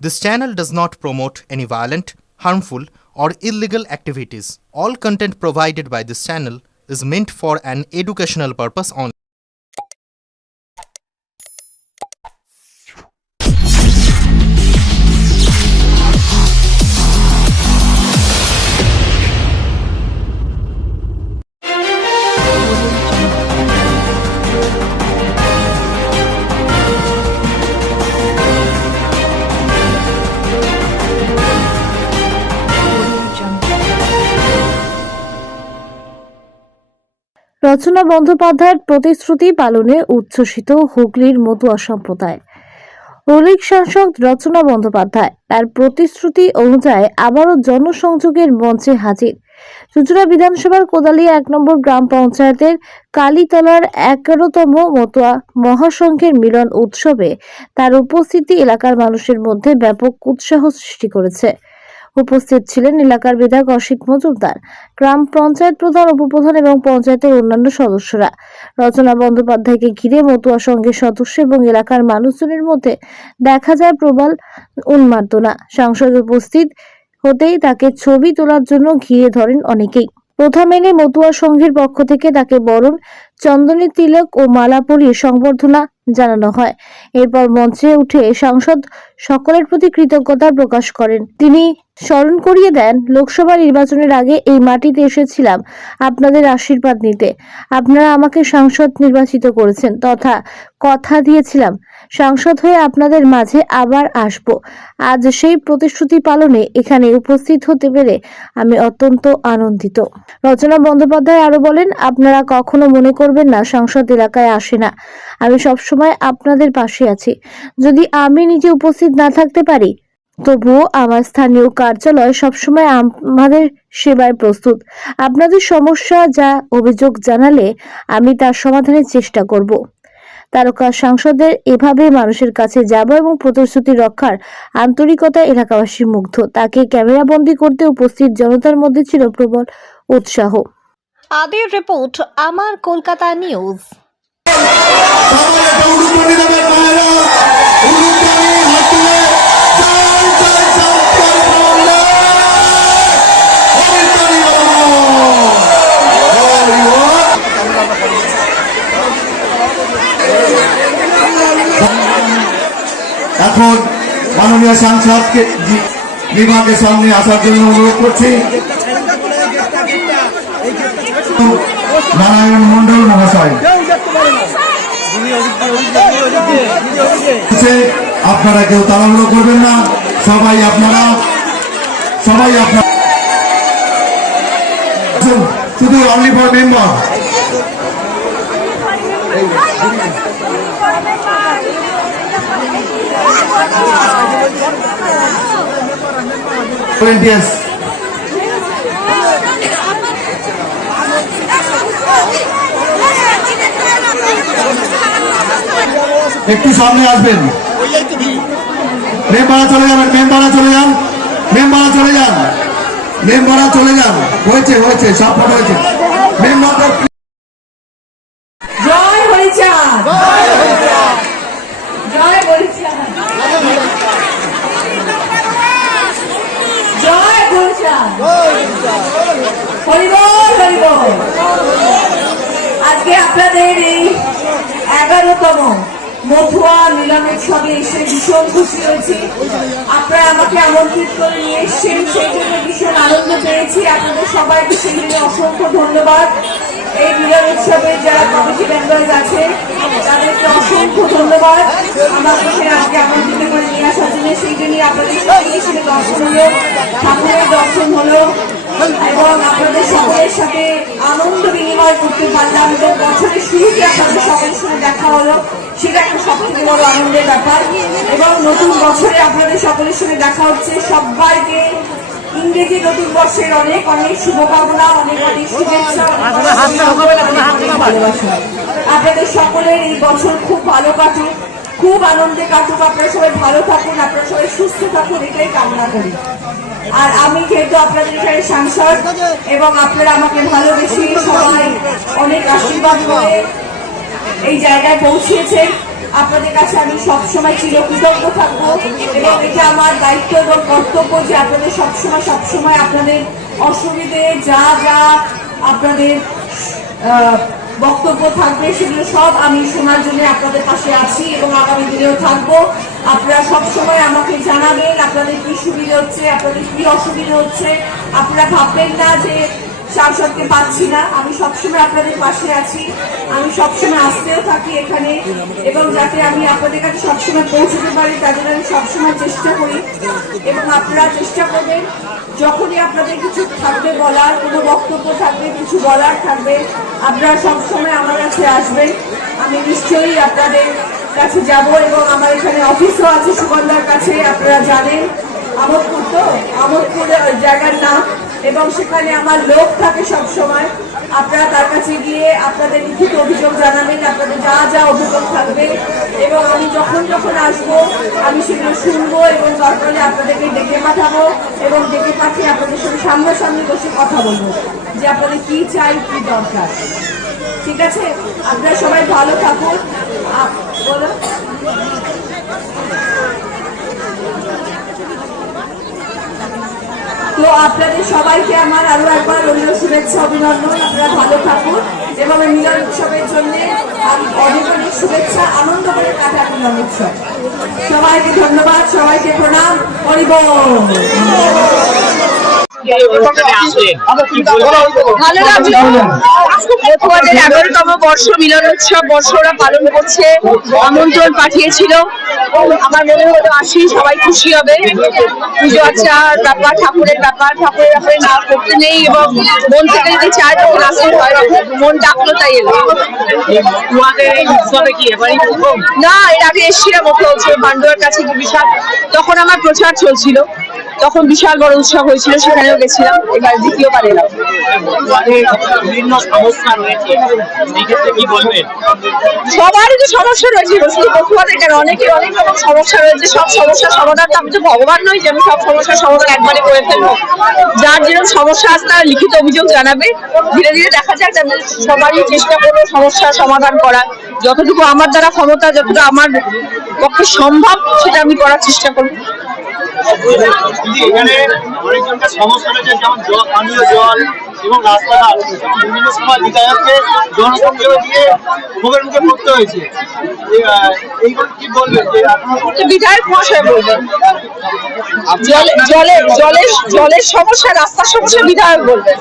This channel does not promote any violent, harmful, or illegal activities. All content provided by this channel is meant for an educational purpose only. রচনা বন্দ্যোপাধ্যায়ের প্রতিশ্রুতি পালনে উচ্ছ্বসিত হুগলির মতুয়া সম্প্রদায়। রুলিক সাংসদ রচনা বন্দ্যোপাধ্যায় তার প্রতিশ্রুতি অনুযায়ী আবারও জনসংযোগের মঞ্চে হাজির। চুঁচুড়া বিধানসভার কোদালিয়া 1 নম্বর গ্রাম পঞ্চায়েতের কালীতলার 11তম মতুয়া মহাসংঘের মিলন উৎসবে তার উপস্থিতি এলাকার মানুষের মধ্যে ব্যাপক উৎসাহ সৃষ্টি করেছে। উপস্থিত ছিলেন এলাকার বিধায়ক অসিত মজুমদার, গ্রাম পঞ্চায়েত প্রধান, উপপ্রধান এবং পঞ্চায়েতের অন্যান্য সদস্যরা। রচনা বন্দ্যোপাধ্যায়কে ঘিরে মতুয়া সংঘের সদস্য এবং এলাকার মানুষজনের মধ্যে দেখা যায় প্রবল উন্মাদনা। সাংসদ উপস্থিত হতেই তাকে ছবি তোলার জন্য ঘিরে ধরেন অনেকেই। প্রথা মেনে মতুয়া সংঘের পক্ষ থেকে তাকে বরণ, চন্দনী তিলক ও মালা পরিয়ে সংবর্ধনা জানানো হয়। এরপর মঞ্চে উঠে সাংসদ সকলের প্রতি কৃতজ্ঞতা প্রকাশ করেন। তিনি স্মরণ করিয়ে দেন, লোকসভা নির্বাচনের আগে এই মাটিতে এসেছিলাম আপনাদের আশীর্বাদ নিতে। আপনারা আমাকে সাংসদ নির্বাচিত করেছেন তথা কথা দিয়েছিলাম সাংসদ হয়ে আপনাদের মাঝে আবার আসব। আজ সেই প্রতিশ্রুতি পালনে এখানে উপস্থিত হতে পেরে আমি অত্যন্ত আনন্দিত। রচনা বন্দ্যোপাধ্যায় আরো বলেন, আপনারা কখনো মনে করবেন না সাংসদ এলাকায় আসে না। আমি সবসময় আপনাদের পাশে আছি। যদি আমি নিজে উপস্থিত না থাকতে পারি তবুও আমার স্থানীয় কার্যালয় সবসময় আমাদের সেবায় প্রস্তুত। আপনাদের সমস্যা যা অভিযোগ জানালে আমি তার সমাধানের চেষ্টা করব। তারকা সাংসদের এভাবে মানুষের কাছে যাব এবং প্রতিশ্রুতি রক্ষার আন্তরিকতা এলাকাবাসী মুগ্ধ। তাকে ক্যামেরাবন্দি করতে উপস্থিত জনতার মধ্যে ছিল প্রবল উৎসাহ। আদির রিপোর্ট, আমার কলকাতা নিউজ। এখন মাননীয় সাংসদকে বিভাগের সামনে আসার জন্য অনুরোধ করছি। নারায়ণ মন্ডল মহাশয়, আপনারা কেউ তাড়াহুড়ো করবেন না, সবাই আপনারা শুধু অনলি ফর মেম্বার। ভলেন্টিয়ার্স একটু সামনে আসবেন। মেম্বাররা চলে যাবেন, হয়েছে সব ফটো হয়েছে। মেম্বাররা জয় হরিচাঁদ, জয় হরিচাঁদ, জয় হরিচাঁদ, হরিবল হরিবল। আজকে আপনাদের এই 11তম মতুয়া মিলন উৎসবে এসে ভীষণ খুশি হয়েছি। আপনারা আমাকে আমন্ত্রিত করে নিয়ে এসছেন, সেই জন্য ভীষণ আনন্দ পেয়েছি। আপনাদের সবাইকে সেই জন্য অসংখ্য ধন্যবাদ। এই মিলন উৎসবে যারা কমিটি মেম্বার্স আছে তাদেরকে অসংখ্য ধন্যবাদ আমাকে আজকে আমন্ত্রিত করে নিয়ে আসার জন্য। সেই জন্য আপনাদের সকলের সাথে দর্শন হলো, ঠাকুরের দর্শন হলো এবং আপনাদের সকলের সাথে আনন্দ বিনিময় করতে পারলাম এবং বছরের শুরুতে আপনাদের সকলের সাথে দেখা হলো, সেটা একটা সব থেকে বড় আনন্দের ব্যাপার। এবং নতুন বছরে আপনাদের সকলের সাথে দেখা হচ্ছে। সবাইকে ইংরেজি নতুন বর্ষের অনেক অনেক শুভকামনা, অনেক অনেক শুভেচ্ছা, ভালোবাসা। আপনাদের সকলের এই বছর খুব ভালো কাটুক, খুব আনন্দে কাটুক। আপনারা সবাই ভালো থাকুন, আপনারা সবাই সুস্থ থাকুন, এটাই কামনা করি। আর আমি যেহেতু আপনাদের এখানে সাংসদ এবং আপনারা আমাকে ভালোবেসে সবাই অনেক আশীর্বাদ করে এই জায়গায় পৌঁছিয়েছেন, আপনাদের কাছে আমি সবসময় চিরকৃতজ্ঞ থাকবো এবং এটা আমার দায়িত্ব এবং কর্তব্য যে আপনাদের সবসময় আপনাদের অসুবিধে যা যা আপনাদের বক্তব্য থাকবে সেগুলো সব আমি শোনার জন্য আপনাদের পাশে আছি এবং আগামী দিনেও থাকবো। আপনারা সবসময় আমাকে জানাবেন আপনাদের কি সুবিধা হচ্ছে, আপনাদের কি অসুবিধা হচ্ছে। আপনারা ভাববেন না যে সাংসদকে পাচ্ছি না, আমি সবসময় আপনাদের পাশে আছি। আমি সবসময় আসতেও থাকি এখানে এবং যাতে আমি আপনাদের কাছে সবসময় পৌঁছতে পারি তার জন্য আমি সবসময় চেষ্টা করি এবং আপনারা চেষ্টা করবেন যখনই আপনাদের কিছু থাকবে বলার, কোনো বক্তব্য থাকবে, কিছু বলার থাকবে, আপনারা সবসময় আমার কাছে আসবেন। আমি নিশ্চয়ই আপনাদের কাছে যাব এবং আমার এখানে অফিসও আছে সুগন্ধার কাছে, আপনারা জানেন আমোদপুর, তো আমোদপুর জায়গার নাম, এবং সেখানে আমার লোক থাকে সব সময়। আপনারা তার কাছে গিয়ে আপনাদের লিখিত অভিযোগ জানাবেন, আপনাদের যা যা অভিযোগ থাকবে এবং আমি যখন আসবো আমি সেগুলো শুনবো এবং দরকার হলে আপনাদেরকে ডেকে পাঠাবো এবং ডেকে পাঠিয়ে আপনাদের সঙ্গে সামনাসামনি বসে কথা বলবো যে আপনাদের কি চাই, কি দরকার। ঠিক আছে, আপনারা সবাই ভালো থাকুন। বলো। তো আপনাদের সবাইকে আমার আরো একবার রইল শুভেচ্ছা, অভিনন্দন। আপনারা ভালো থাকুন এবং মিলন উৎসবের জন্য অনেক অনেক শুভেচ্ছা, আনন্দ করে কাটান মিলন উৎসব। সবাইকে ধন্যবাদ, সবাইকে প্রণাম, হরি বল। ভালো লাগলো। মতুয়াদের 11তম বর্ষ মিলন উৎসব বর্ষ ওরা পালন করছে, আমন্ত্রণ পাঠিয়েছিল। আমার মনে হলো আসি, সবাই খুশি হবে। পুজো আচ্ছার ব্যাপার, ঠাকুরের ব্যাপারে না করতে নেই এবং মন থেকে যদি চায় তখন আসতে হয়। মন ডাকলো তাই এলো। না, এর আগে এসছিলাম পান্ডুয়ার কাছে বিশাল, তখন আমার প্রচার চলছিল, তখন বিশাল বড় উৎসব হয়েছিল, সেখানেও গেছিলাম। এবার দ্বিতীয়বার এলাম। সবারই তো সমস্যা রয়েছে, শুধু মতুয়াদের কেন, অনেকের অনেক রকম সমস্যা রয়েছে। সব সমস্যার সমাধান, আমি তো ভগবান নই যে আমি সব সমস্যার সমাধান একবারে করে ফেলবো। যার যেরকম সমস্যা আছে তার লিখিত অভিযোগ জানাবে, ধীরে ধীরে দেখা যাক। সবারই চেষ্টা করবো সমস্যার সমাধান করার, যতটুকু আমার দ্বারা ক্ষমতা, যতটুকু আমার পক্ষে সম্ভব সেটা আমি করার চেষ্টা করবো। এখানে অনেকজনকার সমস্যা রয়েছে, যেমন পানীয় জল এবং রাস্তাঘাট, বিভিন্ন সময় বিধায়ককে জনসংযোগ দিয়ে ক্ষোভের মুখে পড়তে হয়েছে। এইগুলো কি বলবেন? যে বিধায়ক মহাশয় বলবেন জলের সমস্যা, রাস্তার সমস্যা বিধায়ক বলবেন।